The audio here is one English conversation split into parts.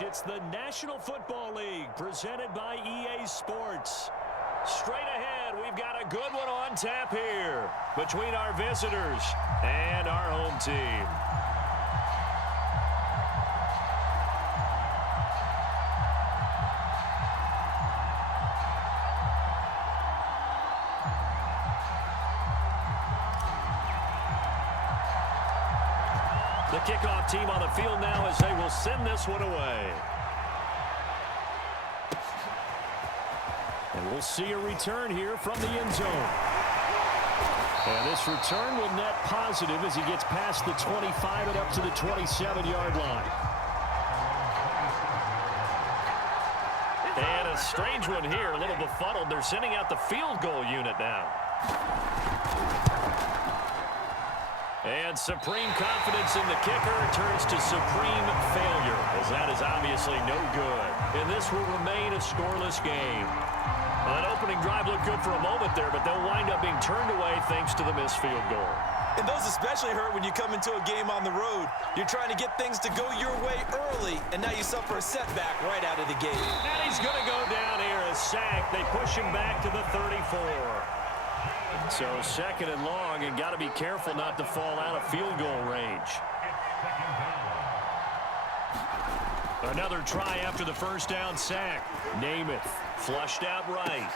It's the National Football League presented by EA Sports. Straight ahead, we've got a good one on tap here between our visitors and our home team. The kickoff team on the field now as they will send this one away. And we'll see a return here from the end zone. And this return will net positive as he gets past the 25 and up to the 27-yard line. And a strange one here, a little befuddled. They're sending out the field goal unit now. And supreme confidence in the kicker turns to supreme failure, as that is obviously no good. And this will remain a scoreless game. That opening drive looked good for a moment there, but they'll wind up being turned away thanks to the missed field goal. And those especially hurt when you come into a game on the road. You're trying to get things to go your way early, and now you suffer a setback right out of the gate. And he's going to go down here, a sack. They push him back to the 34. So second and long, and got to be careful not to fall out of field goal range. Another try after the first down sack. Namath flushed out right.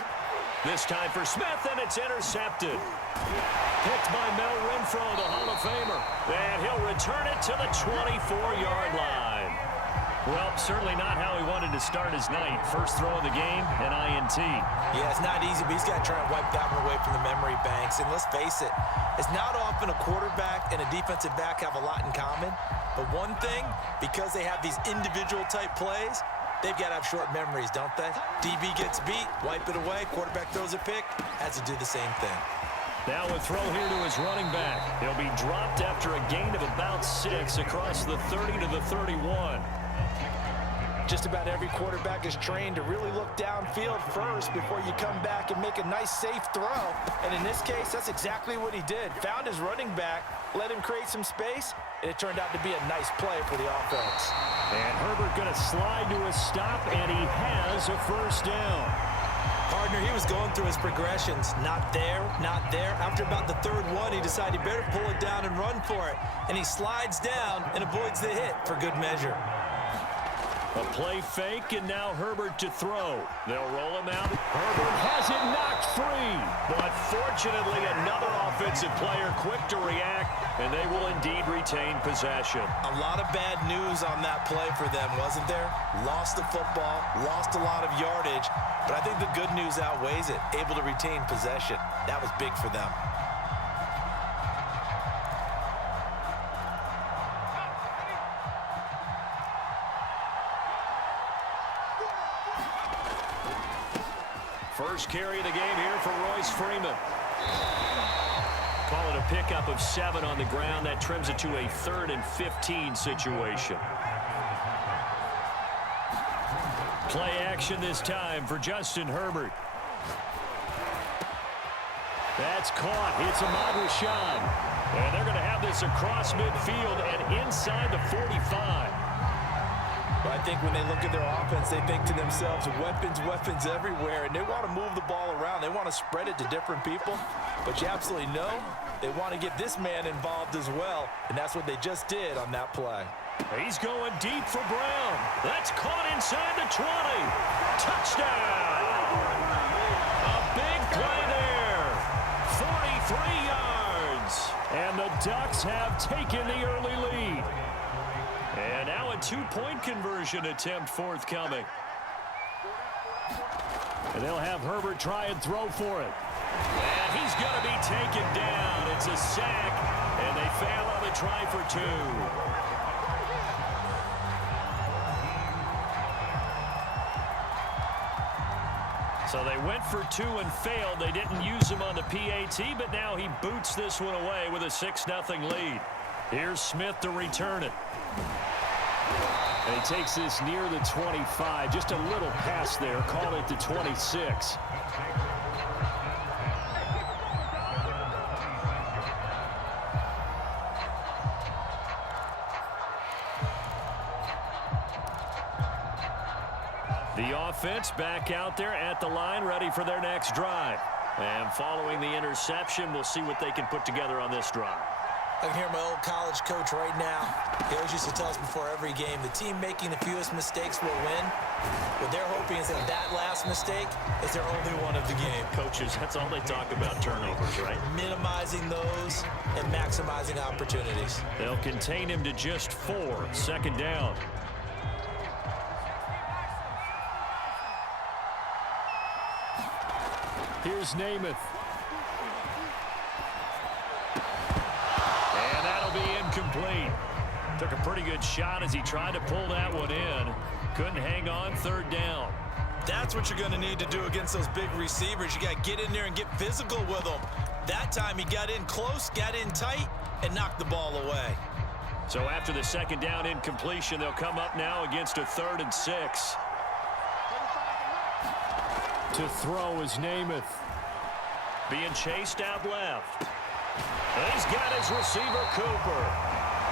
This time for Smith, and it's intercepted. Picked by Mel Renfro, the Hall of Famer. And he'll return it to the 24-yard line. Well, certainly not how he wanted to start his night. First throw of the game, an INT. Yeah, it's not easy, but he's got to try and wipe that one away from the memory banks. And let's face it, it's not often a quarterback and a defensive back have a lot in common. But one thing, because they have these individual type plays, they've got to have short memories, don't they? DB gets beat, wipe it away, quarterback throws a pick, has to do the same thing. Now a throw here to his running back. He'll be dropped after a gain of about 6 across the 30 to the 31. Just about every quarterback is trained to really look downfield first before you come back and make a nice, safe throw. And in this case, that's exactly what he did. Found his running back, let him create some space, and it turned out to be a nice play for the offense. And Herbert going to slide to a stop, and he has a first down. Partner, he was going through his progressions. Not there, not there. After about the third one, he decided he better pull it down and run for it. And he slides down and avoids the hit for good measure. A play fake, and now Herbert to throw. They'll roll him out. Herbert has it knocked free. But fortunately, another offensive player quick to react, and they will indeed retain possession. A lot of bad news on that play for them, wasn't there? Lost the football, lost a lot of yardage, but I think the good news outweighs it. Able to retain possession. That was big for them. First carry of the game here for Royce Freeman. Call it a pickup of 7 on the ground. That trims it to a 3rd and 15 situation. Play action this time for Justin Herbert. That's caught. It's Ahmad Rashad. And they're going to have this across midfield and inside the 45. But I think when they look at their offense, they think to themselves, weapons everywhere, and they want to move the ball around. They want to spread it to different people, but you absolutely know they want to get this man involved as well, and that's what they just did on that play. He's going deep for Brown. That's caught inside the 20. Touchdown! A big play there. 43 yards. And the Ducks have taken the early lead. And now a 2-point conversion attempt forthcoming. And they'll have Herbert try and throw for it. And he's going to be taken down. It's a sack, and they fail on the try for 2. So they went for 2 and failed. They didn't use him on the PAT, but now he boots this one away with a 6-0 lead. Here's Smith to return it. And he takes this near the 25. Just a little pass there. Call it the 26. The offense back out there at the line, ready for their next drive. And following the interception, we'll see what they can put together on this drive. I can hear my old college coach right now. He always used to tell us before every game, the team making the fewest mistakes will win. What they're hoping is that last mistake is their only one of the game. Coaches, that's all they talk about, turnovers, right? Minimizing those and maximizing opportunities. They'll contain him to just 4. Second down. Here's Namath. And that'll be incomplete. Took a pretty good shot as he tried to pull that one in. Couldn't hang on. Third down. That's what you're going to need to do against those big receivers. You got to get in there and get physical with them. That time he got in close, got in tight, and knocked the ball away. So after the second down incompletion, they'll come up now against a 3rd and 6. To throw is Namath. Being chased out left. And he's got his receiver, Cooper.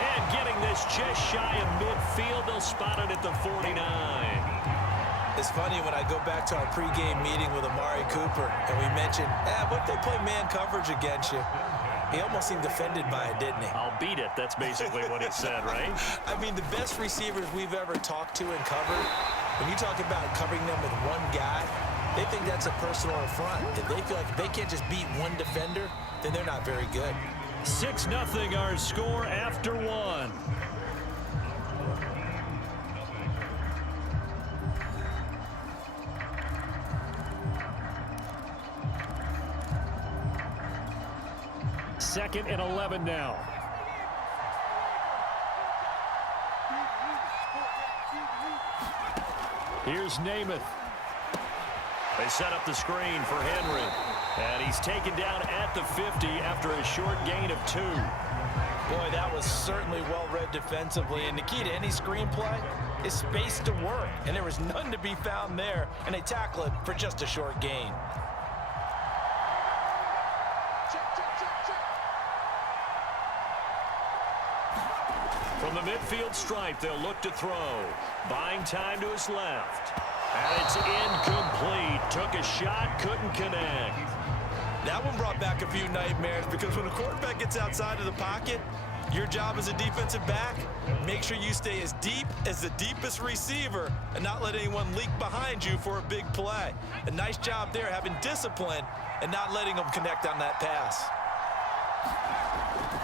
And getting this just shy of midfield, they'll spot it at the 49. It's funny when I go back to our pregame meeting with Amari Cooper, and we mentioned, what if they play man coverage against you? He almost seemed offended by it, didn't he? I'll beat it. That's basically what he said, right? I mean, the best receivers we've ever talked to and covered, when you talk about covering them with one guy, they think that's a personal affront. If they feel like if they can't just beat one defender, then they're not very good. 6-0 our score after 1. Second and 11 now. Here's Namath. They set up the screen for Henry. And he's taken down at the 50 after a short gain of 2. Boy, that was certainly well-read defensively. And the key to any screenplay is space to work. And there was none to be found there. And they tackle it for just a short gain. From the midfield stripe, they'll look to throw. Buying time to his left. And it's incomplete. Took a shot, couldn't connect. That one brought back a few nightmares because when a quarterback gets outside of the pocket, your job as a defensive back, make sure you stay as deep as the deepest receiver and not let anyone leak behind you for a big play. A nice job there having discipline and not letting them connect on that pass.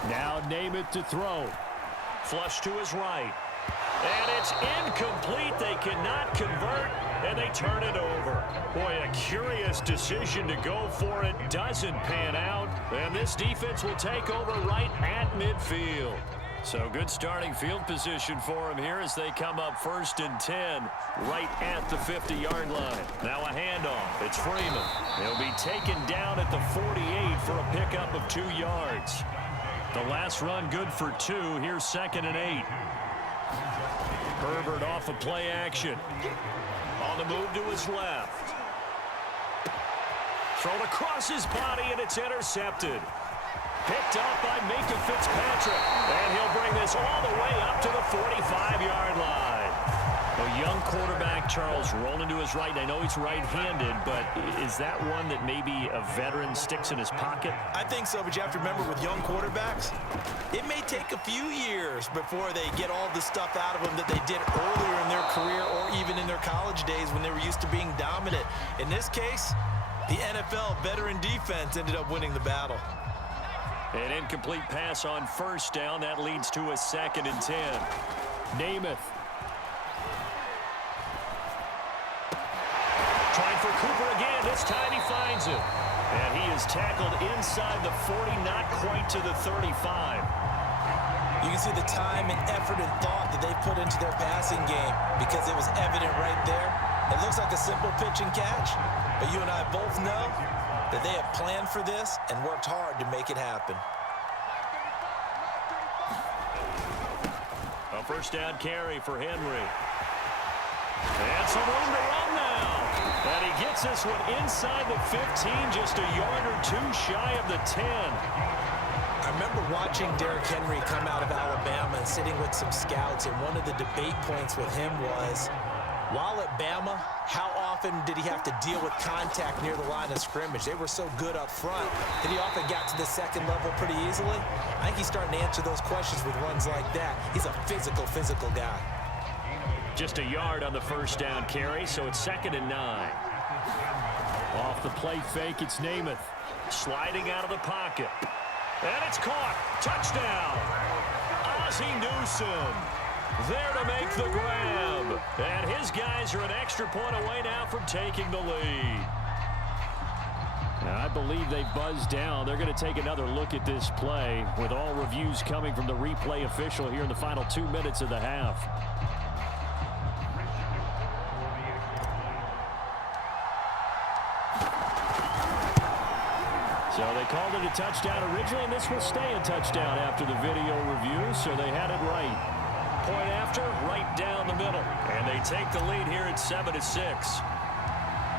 Now Namath to throw. Flush to his right. And it's incomplete. They cannot convert, and they turn it over. Boy, a curious decision to go for it. Doesn't pan out, and this defense will take over right at midfield. So good starting field position for them here as they come up 1st and 10 right at the 50-yard line. Now a handoff. It's Freeman. He'll be taken down at the 48 for a pickup of 2 yards. The last run good for 2. Here's 2nd and 8. Herbert off of play action. On the move to his left. Thrown across his body, and it's intercepted. Picked up by Minka Fitzpatrick. And he'll bring this all the way up to the 45-yard line. A young quarterback, Charles, rolling to his right. I know he's right-handed, but is that one that maybe a veteran sticks in his pocket? I think so, but you have to remember with young quarterbacks, it may take a few years before they get all the stuff out of them that they did earlier in their career or even in their college days when they were used to being dominant. In this case, the NFL veteran defense ended up winning the battle. An incomplete pass on 1st down. That leads to a 2nd and 10. Namath. Trying for Cooper again. This time he finds it. And he is tackled inside the 40, not quite to the 35. You can see the time and effort and thought that they put into their passing game because it was evident right there. It looks like a simple pitch and catch, but you and I both know that they have planned for this and worked hard to make it happen. A 1st down carry for Henry. And some room to run now. And he gets this one inside the 15, just a yard or 2 shy of the 10. I remember watching Derrick Henry come out of Alabama and sitting with some scouts, and one of the debate points with him was, While at Bama, how often did he have to deal with contact near the line of scrimmage? They were so good up front that he often got to the second level pretty easily. I think he's starting to answer those questions with runs like that. He's a physical guy. Just a yard on the first down carry, so it's 2nd and 9. Off the play fake, it's Namath. Sliding out of the pocket. And it's caught. Touchdown. Ozzie Newsome there to make the grab. And his guys are an extra point away now from taking the lead. Now, I believe they buzzed down. They're going to take another look at this play with all reviews coming from the replay official here in the final 2 minutes of the half. So they called it a touchdown originally, and this will stay a touchdown after the video review, so they had it right. Point after, right down the middle. And they take the lead here at 7-6.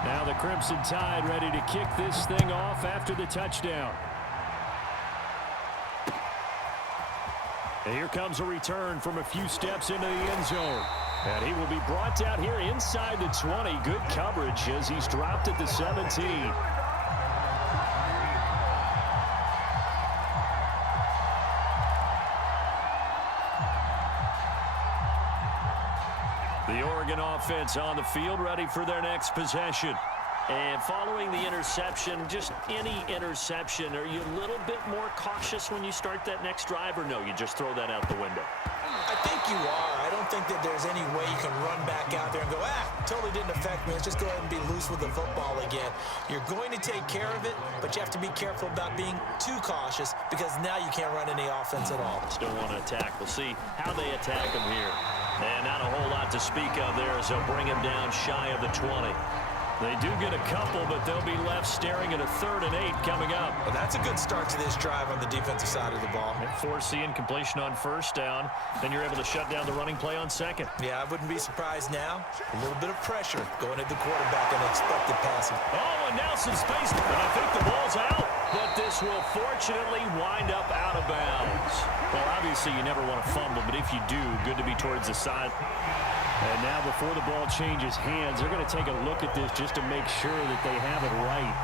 Now the Crimson Tide ready to kick this thing off after the touchdown. And here comes a return from a few steps into the end zone. And he will be brought down here inside the 20. Good coverage as he's dropped at the 17. The Oregon offense on the field, ready for their next possession. And following the interception, just any interception, are you a little bit more cautious when you start that next drive, or no, you just throw that out the window? I think you are. I don't think that there's any way you can run back out there and go, totally didn't affect me. Let's just go ahead and be loose with the football again. You're going to take care of it, but you have to be careful about being too cautious because now you can't run any offense at all. Still want to attack. We'll see how they attack him here. And not a whole lot to speak of there as they'll bring him down shy of the 20. They do get a couple, but they'll be left staring at a 3rd and 8 coming up. Well, that's a good start to this drive on the defensive side of the ball. And force the incompletion on first down. Then you're able to shut down the running play on 2nd. Yeah, I wouldn't be surprised now. A little bit of pressure going at the quarterback and expected passing. Oh, and Nelson space. And I think the ball's out. But this will fortunately wind up out of bounds. Well, obviously you never want to fumble, but if you do, good to be towards the side. And now before the ball changes hands, they're going to take a look at this just to make sure that they have it right.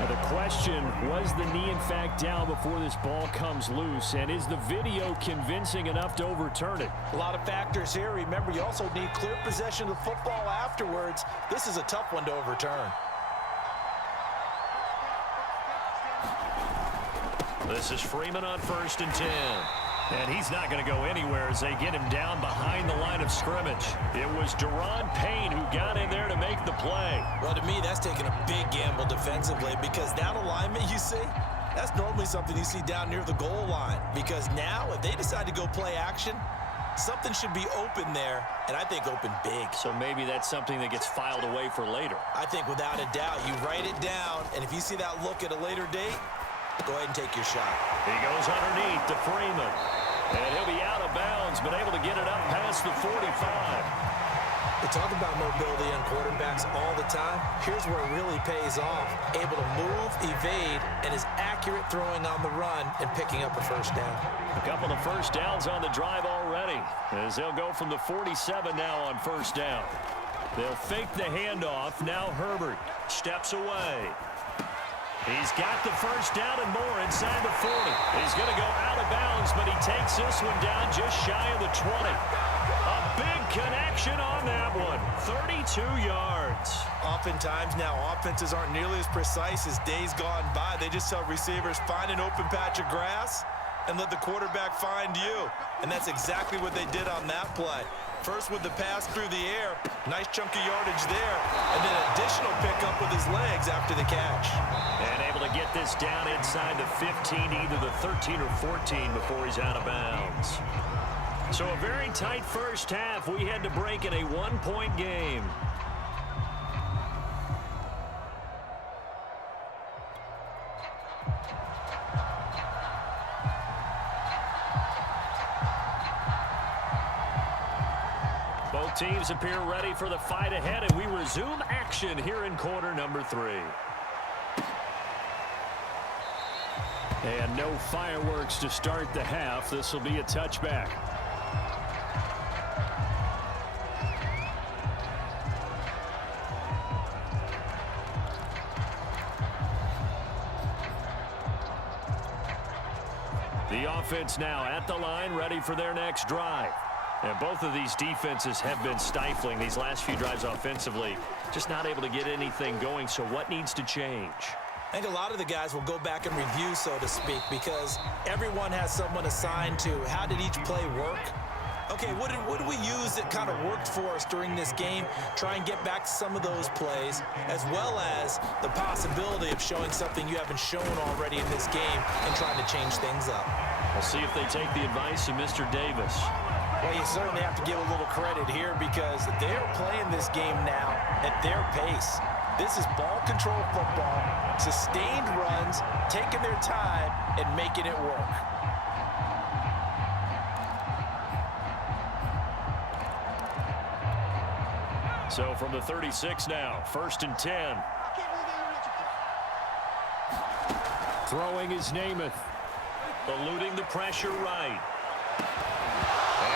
Now the question, was the knee in fact down before this ball comes loose? And is the video convincing enough to overturn it? A lot of factors here. Remember, you also need clear possession of the football afterwards. This is a tough one to overturn. This is Freeman on 1st and 10. And he's not going to go anywhere as they get him down behind the line of scrimmage. It was Deron Payne who got in there to make the play. Well, to me, that's taking a big gamble defensively because that alignment you see, that's normally something you see down near the goal line. Because now, if they decide to go play action, something should be open there, and I think open big. So maybe that's something that gets filed away for later. I think without a doubt, you write it down, and if you see that look at a later date, go ahead and take your shot. He goes underneath to Freeman. And he'll be out of bounds, but able to get it up past the 45. We talk about mobility on quarterbacks all the time. Here's where it really pays off. Able to move, evade, and is accurate throwing on the run and picking up a first down. A couple of first downs on the drive already, as they'll go from the 47 now on first down. They'll fake the handoff. Now Herbert steps away. He's got the first down and more inside the 40. He's going to go out of bounds, but he takes this one down just shy of the 20. A big connection on that one. 32 yards. Oftentimes now offenses aren't nearly as precise as days gone by. They just tell receivers, find an open patch of grass and let the quarterback find you. And that's exactly what they did on that play. First with the pass through the air, nice chunk of yardage there, and then additional pickup with his legs after the catch. And able to get this down inside the 15, either the 13 or 14 before he's out of bounds. So a very tight first half. We had to break in a one-point game. Both teams appear ready for the fight ahead, and we resume action here in quarter number 3. And no fireworks to start the half. This will be a touchback. The offense now at the line, ready for their next drive. And both of these defenses have been stifling these last few drives offensively. Just not able to get anything going, so what needs to change? I think a lot of the guys will go back and review, so to speak, because everyone has someone assigned to how did each play work. Okay, what did we use that kind of worked for us during this game? Try and get back to some of those plays, as well as the possibility of showing something you haven't shown already in this game and trying to change things up. We'll see if they take the advice of Mr. Davis. Well, you certainly have to give a little credit here because they're playing this game now at their pace. This is ball control football, sustained runs, taking their time, and making it work. So from the 36 now, 1st and 10. Throwing is Namath. Eluding the pressure right.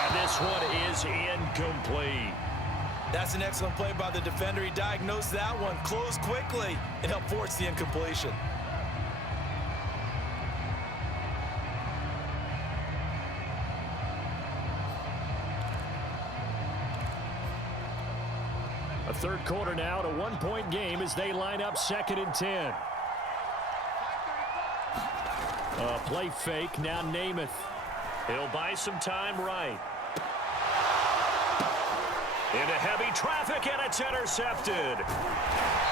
And this one is incomplete. That's an excellent play by the defender. He diagnosed that one, closed quickly, and helped force the incompletion. A third quarter now, to 1-point game as they line up 2nd and 10. A play fake, now Namath. He'll buy some time right. Into heavy traffic, and it's intercepted.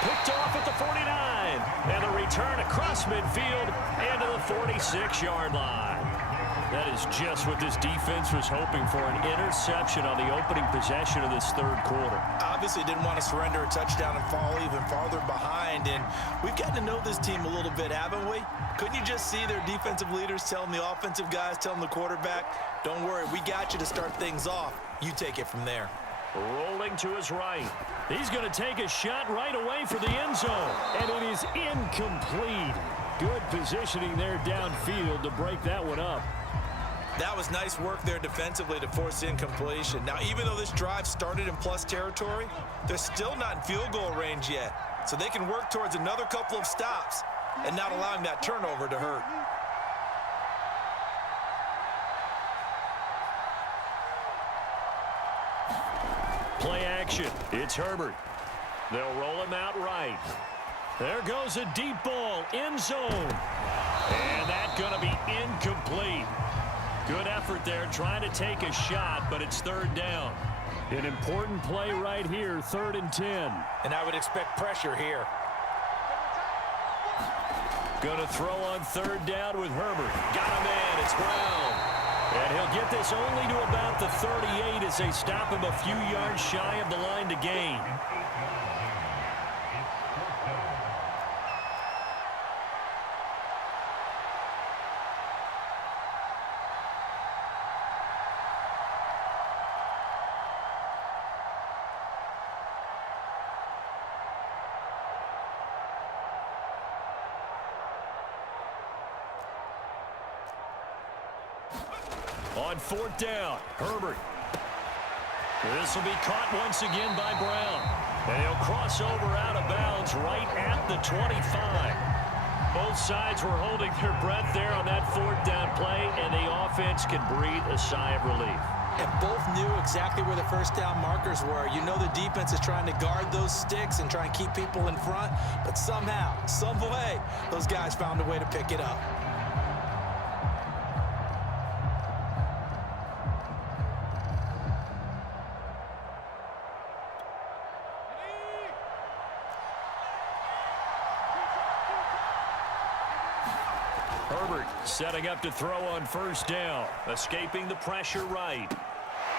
Picked off at the 49. And the return across midfield into the 46-yard line. That is just what this defense was hoping for, an interception on the opening possession of this third quarter. Obviously didn't want to surrender a touchdown and fall even farther behind, and we've gotten to know this team a little bit, haven't we? Couldn't you just see their defensive leaders telling the offensive guys, telling the quarterback, don't worry, we got you to start things off. You take it from there. Rolling to his right. He's going to take a shot right away for the end zone, and it is incomplete. Good positioning there downfield to break that one up. That was nice work there defensively to force the incompletion. Now, even though this drive started in plus territory, they're still not in field goal range yet. So they can work towards another couple of stops and not allowing that turnover to hurt. Play action. It's Herbert. They'll roll him out right. There goes a deep ball, end zone. And that's going to be incomplete. Good effort there, trying to take a shot, but it's 3rd down. An important play right here, 3rd and 10. And I would expect pressure here. Going to throw on 3rd down with Herbert. Got him in, it's Brown. And he'll get this only to about the 38 as they stop him a few yards shy of the line to gain. On 4th down, Herbert. This will be caught once again by Brown. And he'll cross over out of bounds right at the 25. Both sides were holding their breath there on that 4th down play, and the offense can breathe a sigh of relief. And both knew exactly where the 1st down markers were. You know the defense is trying to guard those sticks and try and keep people in front, but somehow, some way, those guys found a way to pick it up. Herbert setting up to throw on 1st down, escaping the pressure right.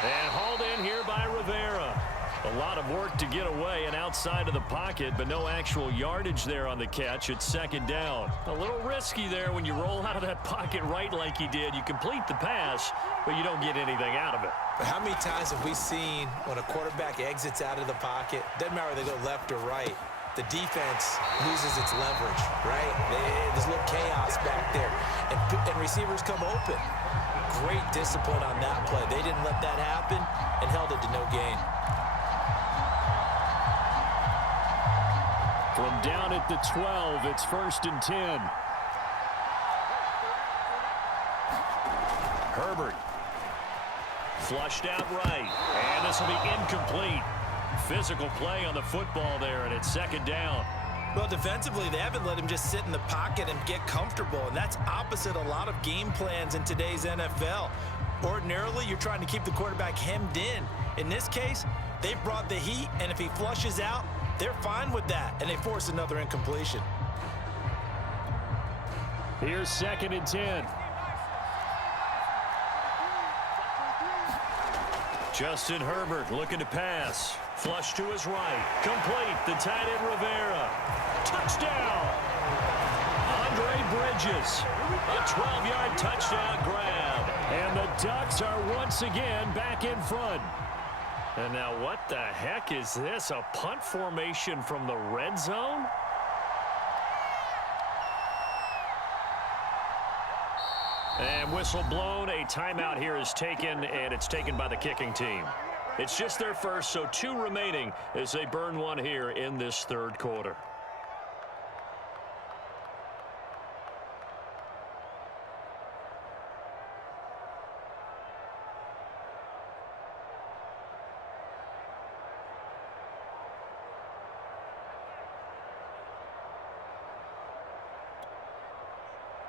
And hauled in here by Rivera. A lot of work to get away and outside of the pocket, but no actual yardage there on the catch. It's 2nd down. A little risky there when you roll out of that pocket right like he did. You complete the pass, but you don't get anything out of it. But how many times have we seen when a quarterback exits out of the pocket, doesn't matter whether they go left or right, the defense loses its leverage, right? There's a little chaos back there, and receivers come open. Great discipline on that play. They didn't let that happen and held it to no gain. From down at the 12, it's 1st and 10. Herbert. Flushed out right. And this will be incomplete. Physical play on the football there, and it's second down. Well, defensively, they haven't let him just sit in the pocket and get comfortable, and that's opposite a lot of game plans in today's NFL. Ordinarily, you're trying to keep the quarterback hemmed in. In this case, they've brought the heat, and if he flushes out, they're fine with that, and they force another incompletion. Here's 2nd and 10. Justin Herbert looking to pass. Flush to his right. Complete. The tight end Rivera. Touchdown. Andre Bridges. A 12-yard touchdown grab. And the Ducks are once again back in front. And now what the heck is this? A punt formation from the red zone? And whistle blown. A timeout here is taken, and it's taken by the kicking team. It's just their first, so 2 remaining as they burn one here in this third quarter.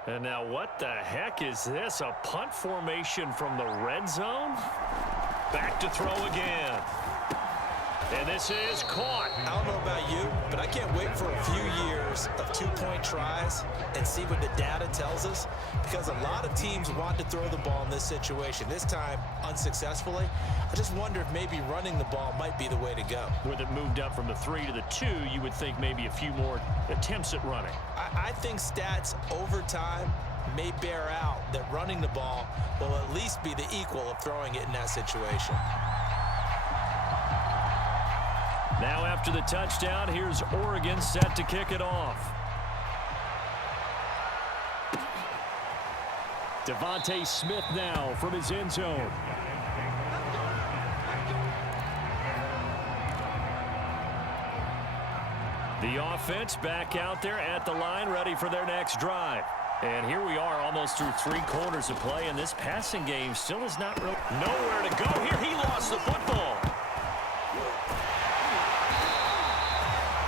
And now what the heck is this? A punt formation from the red zone? Back to throw again. And this is caught. I don't know about you, but I can't wait for a few years of 2-point tries and see what the data tells us, because a lot of teams want to throw the ball in this situation. This time, unsuccessfully. I just wonder if maybe running the ball might be the way to go. With it moved up from the 3 to the 2, you would think maybe a few more attempts at running. I think stats over time may bear out that running the ball will at least be the equal of throwing it in that situation. Now after the touchdown, here's Oregon set to kick it off. Devontae Smith now from his end zone. The offense back out there at the line, ready for their next drive. And here we are almost through 3 quarters of play, and this passing game still is not really nowhere to go. Here he lost the football.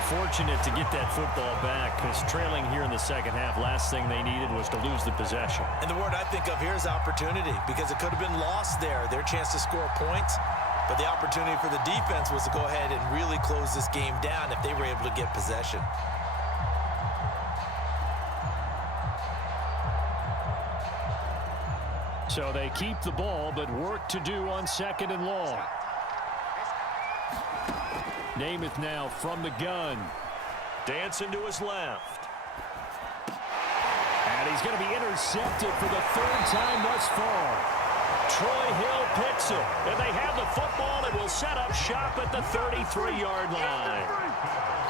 Fortunate to get that football back, because trailing here in the second half, last thing they needed was to lose the possession. And the word I think of here is opportunity, because it could have been lost there, their chance to score points. But the opportunity for the defense was to go ahead and really close this game down if they were able to get possession. So they keep the ball, but work to do on 2nd and long. Namath now from the gun. Dancing to his left. And he's going to be intercepted for the 3rd time thus far. Troy Hill picks it, and they have the football and will set up shop at the 33-yard line.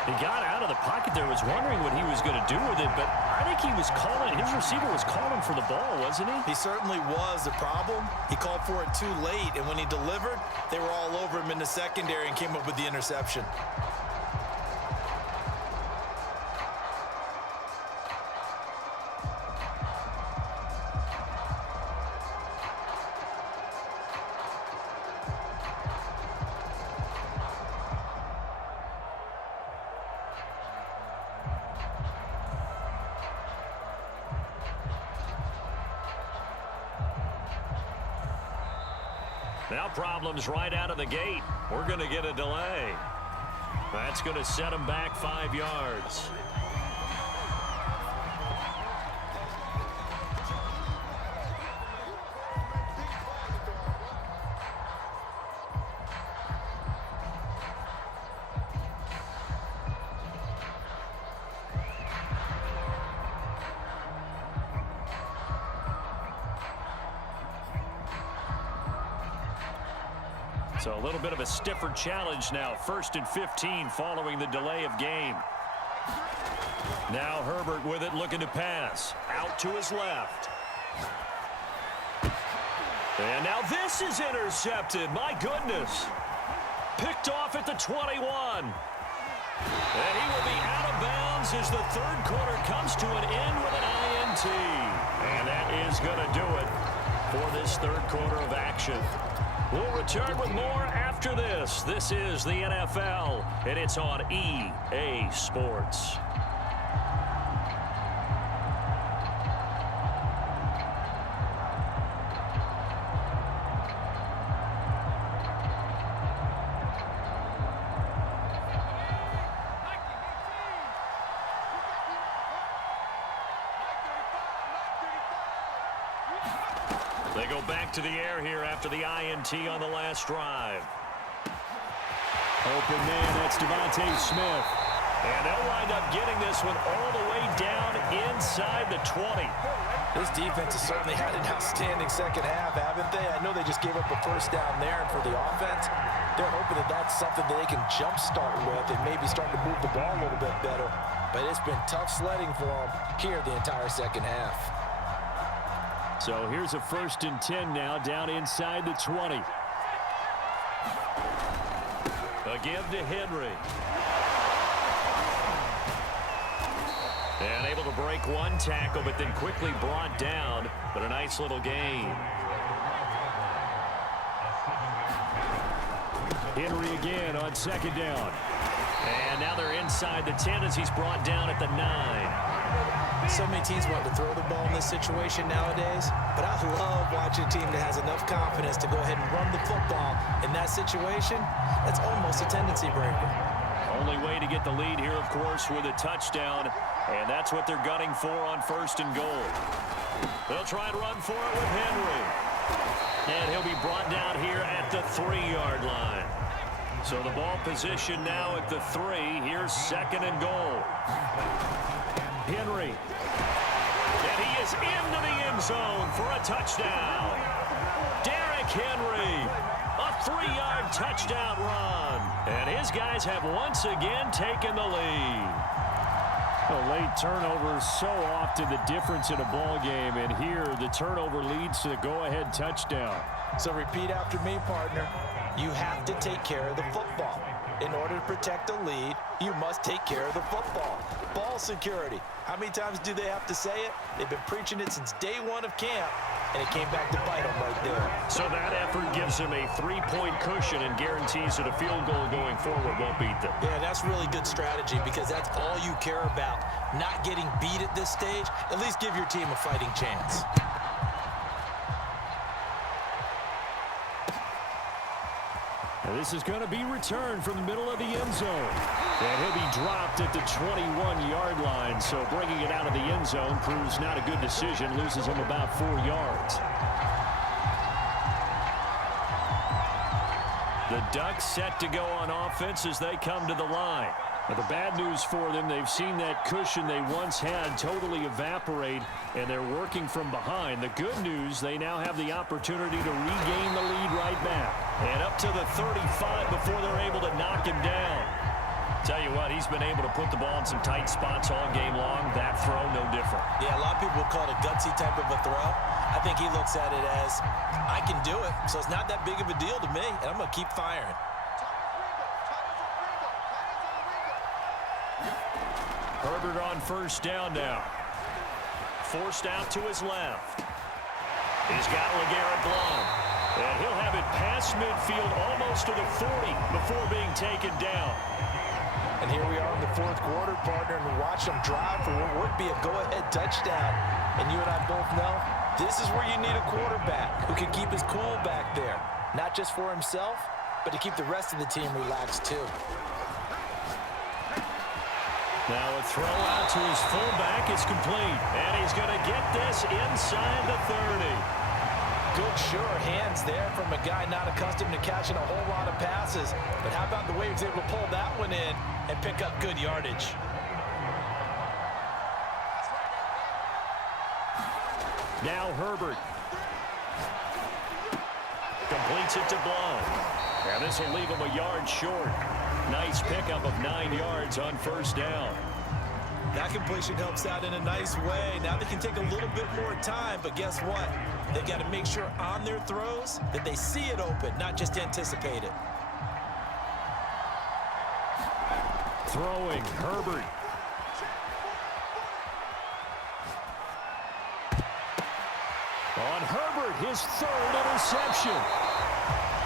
He got out of the pocket there, was wondering what he was going to do with it, but I think he was calling, his receiver was calling for the ball, wasn't he? He certainly was. The problem, he called for it too late, and when he delivered, they were all over him in the secondary and came up with the interception. Now problems right out of the gate. We're going to get a delay. That's going to set them back 5 yards. So a little bit of a stiffer challenge now. 1st and 15 following the delay of game. Now Herbert with it, looking to pass. Out to his left. And now this is intercepted. My goodness. Picked off at the 21. And he will be out of bounds as the 3rd quarter comes to an end with an INT. And that is going to do it for this third quarter of action. We'll return with more after this. This is the NFL, and it's on EA Sports. They go back to the air here after the INT on the last drive. Open man, that's Devontae Smith. And they'll wind up getting this one all the way down inside the 20. This defense has certainly had an outstanding second half, haven't they? I know they just gave up a first down there, and for the offense, they're hoping that that's something that they can jumpstart with and maybe start to move the ball a little bit better. But it's been tough sledding for them here the entire second half. So here's a 1st and 10 now, down inside the 20. A give to Henry. And able to break one tackle, but then quickly brought down. But a nice little gain. Henry again on 2nd down. And now they're inside the 10 as he's brought down at the 9. So many teams want to throw the ball in this situation nowadays, but I love watching a team that has enough confidence to go ahead and run the football. In that situation, that's almost a tendency breaker. Only way to get the lead here, of course, with a touchdown, and that's what they're gunning for on 1st and goal. They'll try and run for it with Henry. And he'll be brought down here at the 3-yard line. So the ball position now at the 3. Here's 2nd and goal. Henry. And he is into the end zone for a touchdown. Derrick Henry, a 3-yard touchdown run. And his guys have once again taken the lead. A late turnover so often the difference in a ball game, and here the turnover leads to the go-ahead touchdown. So repeat after me, partner. You have to take care of the football. In order to protect the lead, you must take care of the football. Ball security. How many times do they have to say it? They've been preaching it since day one of camp, and it came back to bite them right there. So that effort gives him a 3-point cushion and guarantees that a field goal going forward won't beat them. Yeah, that's really good strategy because that's all you care about. Not getting beat at this stage. At least give your team a fighting chance. And this is going to be returned from the middle of the end zone. And he'll be dropped at the 21-yard line. So bringing it out of the end zone proves not a good decision. Loses him about 4 yards. The Ducks set to go on offense as they come to the line. But the bad news for them, they've seen that cushion they once had totally evaporate, and they're working from behind. The good news, they now have the opportunity to regain the lead right back. And up to the 35 before they're able to knock him down. Tell you what, he's been able to put the ball in some tight spots all game long. That throw, no different. Yeah, a lot of people would call it a gutsy type of a throw. I think he looks at it as, I can do it, so it's not that big of a deal to me, and I'm going to keep firing. Herbert on 1st down now. Forced out to his left. He's got LeGarrette Blount. And he'll have it past midfield almost to the 40 before being taken down. And here we are in the 4th quarter, partner, and watch them drive for what would be a go-ahead touchdown. And you and I both know this is where you need a quarterback who can keep his cool back there. Not just for himself, but to keep the rest of the team relaxed too. Now a throw out to his fullback is complete. And he's going to get this inside the 30. Good, sure hands there from a guy not accustomed to catching a whole lot of passes. But how about the way he was able to pull that one in and pick up good yardage? Now Herbert. Completes it to Blount. And this will leave him a yard short. Nice pickup of 9 yards on 1st down. That completion helps out in a nice way. Now they can take a little bit more time, but guess what? They've got to make sure on their throws that they see it open, not just anticipate it. Throwing, Herbert. On Herbert, his third interception.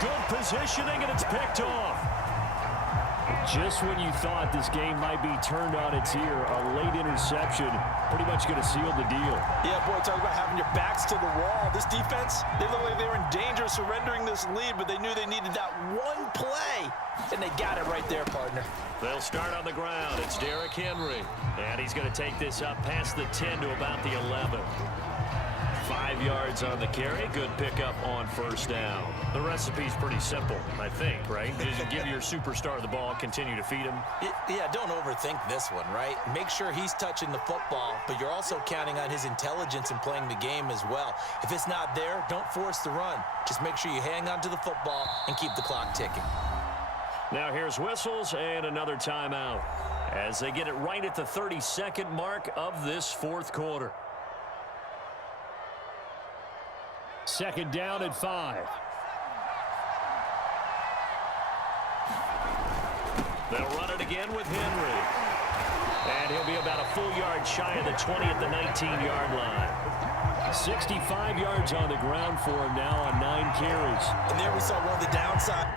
Good positioning, and it's picked off. Just when you thought this game might be turned on its ear, a late interception pretty much going to seal the deal. Yeah, boy, talk about having your backs to the wall. This defense, they look like they were in danger of surrendering this lead, but they knew they needed that one play, and they got it right there, partner. They'll start on the ground. It's Derrick Henry, and he's going to take this up past the 10 to about the 11. 5 yards on the carry. Good pickup on first down. The recipe's pretty simple, I think, right? Just give your superstar the ball, continue to feed him. Yeah, don't overthink this one, right? Make sure he's touching the football, but you're also counting on his intelligence in playing the game as well. If it's not there, don't force the run. Just make sure you hang on to the football and keep the clock ticking. Now here's whistles and another timeout as they get it right at the 32nd mark of this fourth quarter. Second down at 5. They'll run it again with Henry. And he'll be about a full yard shy of the 20 at the 19-yard line. 65 yards on the ground for him now on 9 carries. And there we saw one of the downside.